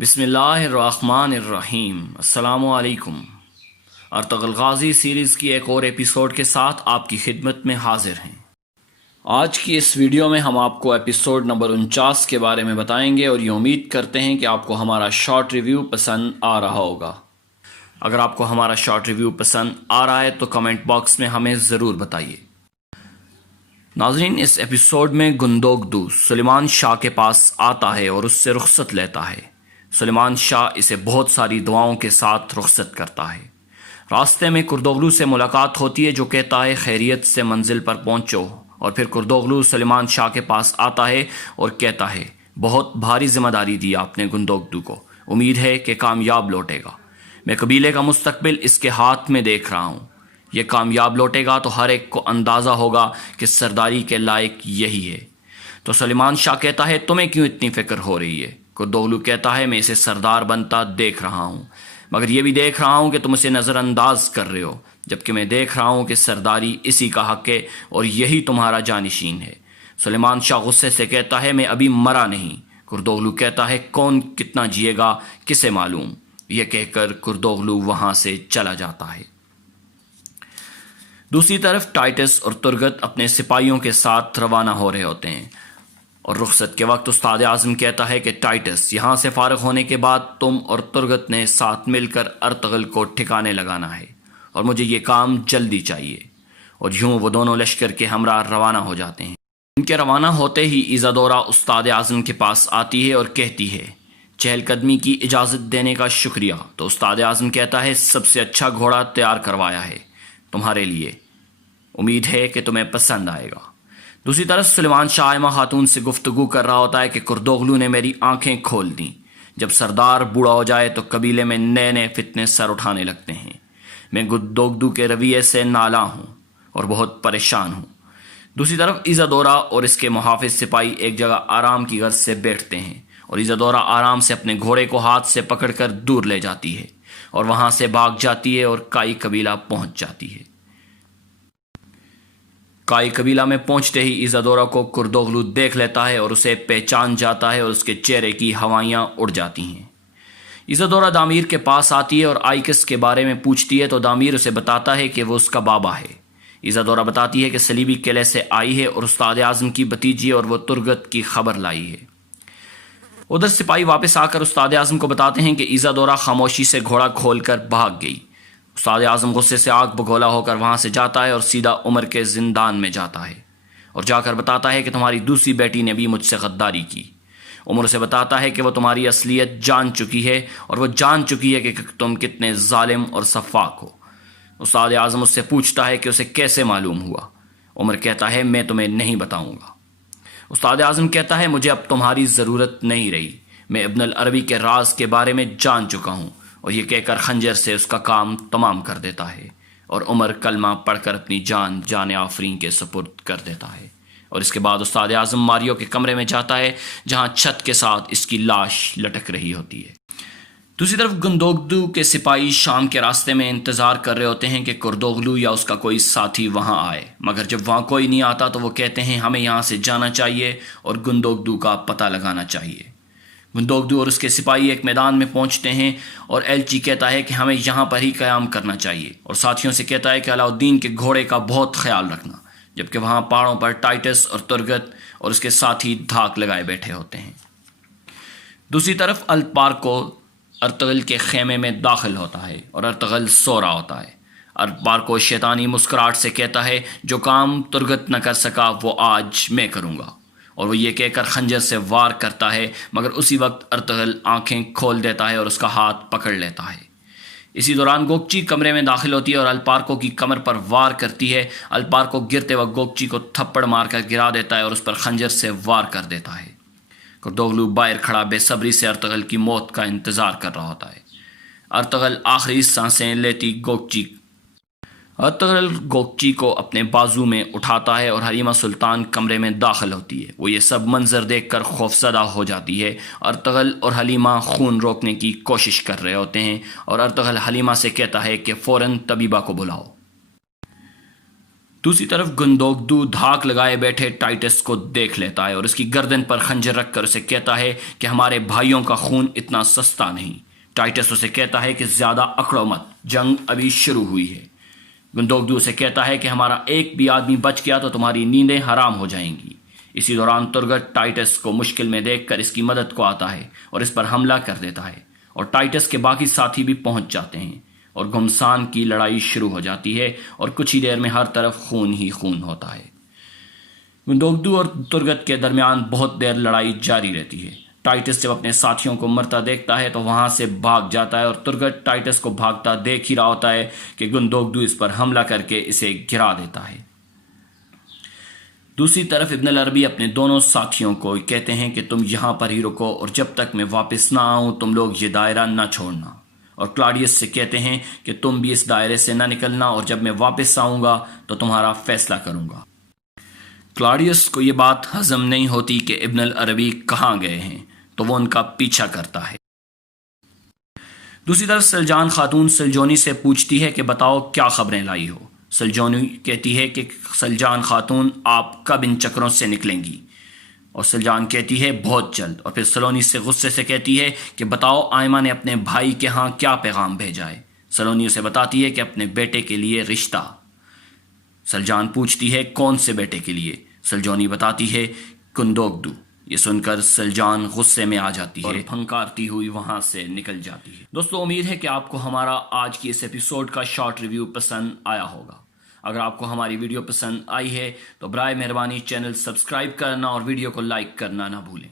بسم اللہ الرحمن الرحیم۔ السلام علیکم۔ ارطغرل غازی سیریز کی ایک اور ایپیسوڈ کے ساتھ آپ کی خدمت میں حاضر ہیں۔ آج کی اس ویڈیو میں ہم آپ کو ایپیسوڈ نمبر 49 کے بارے میں بتائیں گے اور یہ امید کرتے ہیں کہ آپ کو ہمارا شارٹ ریویو پسند آ رہا ہوگا۔ اگر آپ کو ہمارا شارٹ ریویو پسند آ رہا ہے تو کمنٹ باکس میں ہمیں ضرور بتائیے۔ ناظرین، اس ایپیسوڈ میں گندوگدو سلیمان شاہ کے پاس آتا ہے اور اس سے رخصت لیتا ہے۔ سلیمان شاہ اسے بہت ساری دعاؤں کے ساتھ رخصت کرتا ہے۔ راستے میں کردوغلو سے ملاقات ہوتی ہے جو کہتا ہے خیریت سے منزل پر پہنچو، اور پھر کردوغلو سلیمان شاہ کے پاس آتا ہے اور کہتا ہے بہت بھاری ذمہ داری دی آپ نے گندوگدو کو، امید ہے کہ کامیاب لوٹے گا۔ میں قبیلے کا مستقبل اس کے ہاتھ میں دیکھ رہا ہوں، یہ کامیاب لوٹے گا تو ہر ایک کو اندازہ ہوگا کہ سرداری کے لائق یہی ہے۔ تو سلیمان شاہ کہتا ہے تمہیں کیوں اتنی فکر ہو رہی ہے؟ کردوغلو کہتا ہے میں اسے سردار بنتا دیکھ رہا ہوں، مگر یہ بھی دیکھ رہا ہوں کہ تم اسے نظر انداز کر رہے ہو، جبکہ میں دیکھ رہا ہوں کہ سرداری اسی کا حق ہے اور یہی تمہارا جانشین ہے۔ سلیمان شاہ غصے سے کہتا ہے میں ابھی مرا نہیں۔ کردوغلو کہتا ہے کون کتنا جیے گا کسے معلوم۔ یہ کہہ کر کردوغلو وہاں سے چلا جاتا ہے۔ دوسری طرف ٹائٹس اور ترگت اپنے سپاہیوں کے ساتھ روانہ ہو رہے ہوتے ہیں، اور رخصت کے وقت استاد اعظم کہتا ہے کہ ٹائٹس، یہاں سے فارغ ہونے کے بعد تم اور ترگت نے ساتھ مل کر ارطغرل کو ٹھکانے لگانا ہے، اور مجھے یہ کام جلدی چاہیے۔ اور یوں وہ دونوں لشکر کے ہمراہ روانہ ہو جاتے ہیں۔ ان کے روانہ ہوتے ہی ایزادورا استاد اعظم کے پاس آتی ہے اور کہتی ہے چہل قدمی کی اجازت دینے کا شکریہ۔ تو استاد اعظم کہتا ہے سب سے اچھا گھوڑا تیار کروایا ہے تمہارے لیے، امید ہے کہ تمہیں پسند آئے گا۔ دوسری طرف سلیمان شاہ آئمہ خاتون سے گفتگو کر رہا ہوتا ہے کہ کردوغلو نے میری آنکھیں کھول دیں۔ جب سردار بوڑھا ہو جائے تو قبیلے میں نئے نئے فتنے سر اٹھانے لگتے ہیں۔ میں گندوگدو کے رویے سے نالاں ہوں اور بہت پریشان ہوں۔ دوسری طرف ایزادورا اور اس کے محافظ سپاہی ایک جگہ آرام کی غرض سے بیٹھتے ہیں، اور ایزادورا آرام سے اپنے گھوڑے کو ہاتھ سے پکڑ کر دور لے جاتی ہے اور وہاں سے بھاگ جاتی ہے اور کائی قبیلہ پہنچ جاتی ہے۔ کائی قبیلہ میں پہنچتے ہی ایزادورا کو کردوغلو دیکھ لیتا ہے اور اسے پہچان جاتا ہے اور اس کے چہرے کی ہوائیاں اڑ جاتی ہیں۔ ایزادورا دامیر کے پاس آتی ہے اور آئکس کے بارے میں پوچھتی ہے تو دامیر اسے بتاتا ہے کہ وہ اس کا بابا ہے۔ ایزادورا بتاتی ہے کہ صلیبی قلعے سے آئی ہے اور استاد اعظم کی بھتیجی اور وہ ترگت کی خبر لائی ہے۔ ادھر سپاہی واپس آ کر استاد اعظم کو بتاتے ہیں کہ ایزادورا خاموشی سے گھوڑا کھول کر بھاگ گئی۔ استاد اعظم غصے سے آگ بگولا ہو کر وہاں سے جاتا ہے اور سیدھا عمر کے زندان میں جاتا ہے اور جا کر بتاتا ہے کہ تمہاری دوسری بیٹی نے بھی مجھ سے غداری کی۔ عمر سے بتاتا ہے کہ وہ تمہاری اصلیت جان چکی ہے اور وہ جان چکی ہے کہ تم کتنے ظالم اور سفاک ہو۔ استاد اعظم اس سے پوچھتا ہے کہ اسے کیسے معلوم ہوا۔ عمر کہتا ہے میں تمہیں نہیں بتاؤں گا۔ استاد اعظم کہتا ہے مجھے اب تمہاری ضرورت نہیں رہی، میں ابن العربی کے راز کے بارے میں جان چکا ہوں، اور یہ کہہ کر خنجر سے اس کا کام تمام کر دیتا ہے، اور عمر کلمہ پڑھ کر اپنی جان آفرین کے سپرد کر دیتا ہے۔ اور اس کے بعد استاد اعظم ماریو کے کمرے میں جاتا ہے جہاں چھت کے ساتھ اس کی لاش لٹک رہی ہوتی ہے۔ دوسری طرف گندوگدو کے سپاہی شام کے راستے میں انتظار کر رہے ہوتے ہیں کہ کردوغلو یا اس کا کوئی ساتھی وہاں آئے، مگر جب وہاں کوئی نہیں آتا تو وہ کہتے ہیں ہمیں یہاں سے جانا چاہیے اور گندوگدو کا پتہ لگانا چاہیے۔ گندوگدو اور اس کے سپاہی ایک میدان میں پہنچتے ہیں اور ایلچی کہتا ہے کہ ہمیں یہاں پر ہی قیام کرنا چاہیے، اور ساتھیوں سے کہتا ہے کہ علاؤالدین کے گھوڑے کا بہت خیال رکھنا، جبکہ وہاں پہاڑوں پر ٹائٹس اور ترگت اور اس کے ساتھی دھاک لگائے بیٹھے ہوتے ہیں۔ دوسری طرف الپارکو ارطغرل کے خیمے میں داخل ہوتا ہے اور ارطغرل سو رہا ہوتا ہے۔ الپارکو شیطانی مسکراہٹ سے کہتا ہے جو کام ترگت نہ کر سکا وہ آج میں کروں گا، اور وہ یہ کہہ کر خنجر سے وار کرتا ہے، مگر اسی وقت ارطغرل آنکھیں کھول دیتا ہے اور اس کا ہاتھ پکڑ لیتا ہے۔ اسی دوران گوکچی کمرے میں داخل ہوتی ہے اور الپارکو کی کمر پر وار کرتی ہے۔ الپارکو گرتے وقت گوکچی کو تھپڑ مار کر گرا دیتا ہے اور اس پر خنجر سے وار کر دیتا ہے۔ کردوغلو باہر کھڑا بے صبری سے ارطغرل کی موت کا انتظار کر رہا ہوتا ہے۔ ارطغرل آخری سانسیں لیتی ارطغرل گوکچی کو اپنے بازو میں اٹھاتا ہے اور حلیمہ سلطان کمرے میں داخل ہوتی ہے۔ وہ یہ سب منظر دیکھ کر خوفزدہ ہو جاتی ہے۔ ارطغرل اور حلیمہ خون روکنے کی کوشش کر رہے ہوتے ہیں، اور ارطغرل حلیمہ سے کہتا ہے کہ فوراً طبیبہ کو بلاؤ۔ دوسری طرف گندوگدو دھاک لگائے بیٹھے ٹائٹس کو دیکھ لیتا ہے اور اس کی گردن پر خنجر رکھ کر اسے کہتا ہے کہ ہمارے بھائیوں کا خون اتنا سستا نہیں۔ ٹائٹس اسے کہتا ہے کہ زیادہ اکڑو مت، جنگ ابھی شروع ہوئی ہے۔ گندوگدو اسے کہتا ہے کہ ہمارا ایک بھی آدمی بچ گیا تو تمہاری نیندیں حرام ہو جائیں گی۔ اسی دوران ترگٹ ٹائٹس کو مشکل میں دیکھ کر اس کی مدد کو آتا ہے اور اس پر حملہ کر دیتا ہے، اور ٹائٹس کے باقی ساتھی بھی پہنچ جاتے ہیں اور گھمسان کی لڑائی شروع ہو جاتی ہے اور کچھ ہی دیر میں ہر طرف خون ہی خون ہوتا ہے۔ گندوگدو اور ترگت کے درمیان بہت دیر لڑائی جاری رہتی ہے۔ ٹائٹس جب اپنے ساتھیوں کو مرتا دیکھتا ہے تو وہاں سے بھاگ جاتا ہے اور ترگت ٹائٹس کو بھاگتا دیکھ ہی رہا ہوتا ہے کہ گندوگدو اس پر حملہ کر کے اسے گرا دیتا ہے۔ دوسری طرف ابن العربی اپنے دونوں ساتھیوں کو کہتے ہیں کہ تم یہاں پر ہی رکو اور جب تک میں واپس نہ آؤں تم لوگ یہ دائرہ نہ چھوڑنا، اور کلاڈیس سے کہتے ہیں کہ تم بھی اس دائرے سے نہ نکلنا، اور جب میں واپس آؤں گا تو تمہارا فیصلہ کروں گا۔ کلاڈیس کو یہ بات ہضم نہیں ہوتی کہ ابن العربی کہاں گئے ہیں، تو وہ ان کا پیچھا کرتا ہے۔ دوسری طرف سلجان خاتون سلجونی سے پوچھتی ہے کہ بتاؤ کیا خبریں لائی ہو۔ سلجونی کہتی ہے کہ سلجان خاتون آپ کب ان چکروں سے نکلیں گی، اور سلجان کہتی ہے بہت جلد، اور پھر سلونی سے غصے سے کہتی ہے کہ بتاؤ آئمہ نے اپنے بھائی کے ہاں کیا پیغام بھیجا ہے۔ سلونی اسے بتاتی ہے کہ اپنے بیٹے کے لیے رشتہ۔ سلجان پوچھتی ہے کون سے بیٹے کے لیے؟ سلجونی بتاتی ہے گندوگدو۔ یہ سن کر سلجان غصے میں آ جاتی ہے اور پھنکارتی ہوئی وہاں سے نکل جاتی ہے۔ دوستو امید ہے کہ آپ کو ہمارا آج کی اس ایپیسوڈ کا شارٹ ریویو پسند آیا ہوگا۔ اگر آپ کو ہماری ویڈیو پسند آئی ہے تو برائے مہربانی چینل سبسکرائب کرنا اور ویڈیو کو لائک کرنا نہ بھولیں۔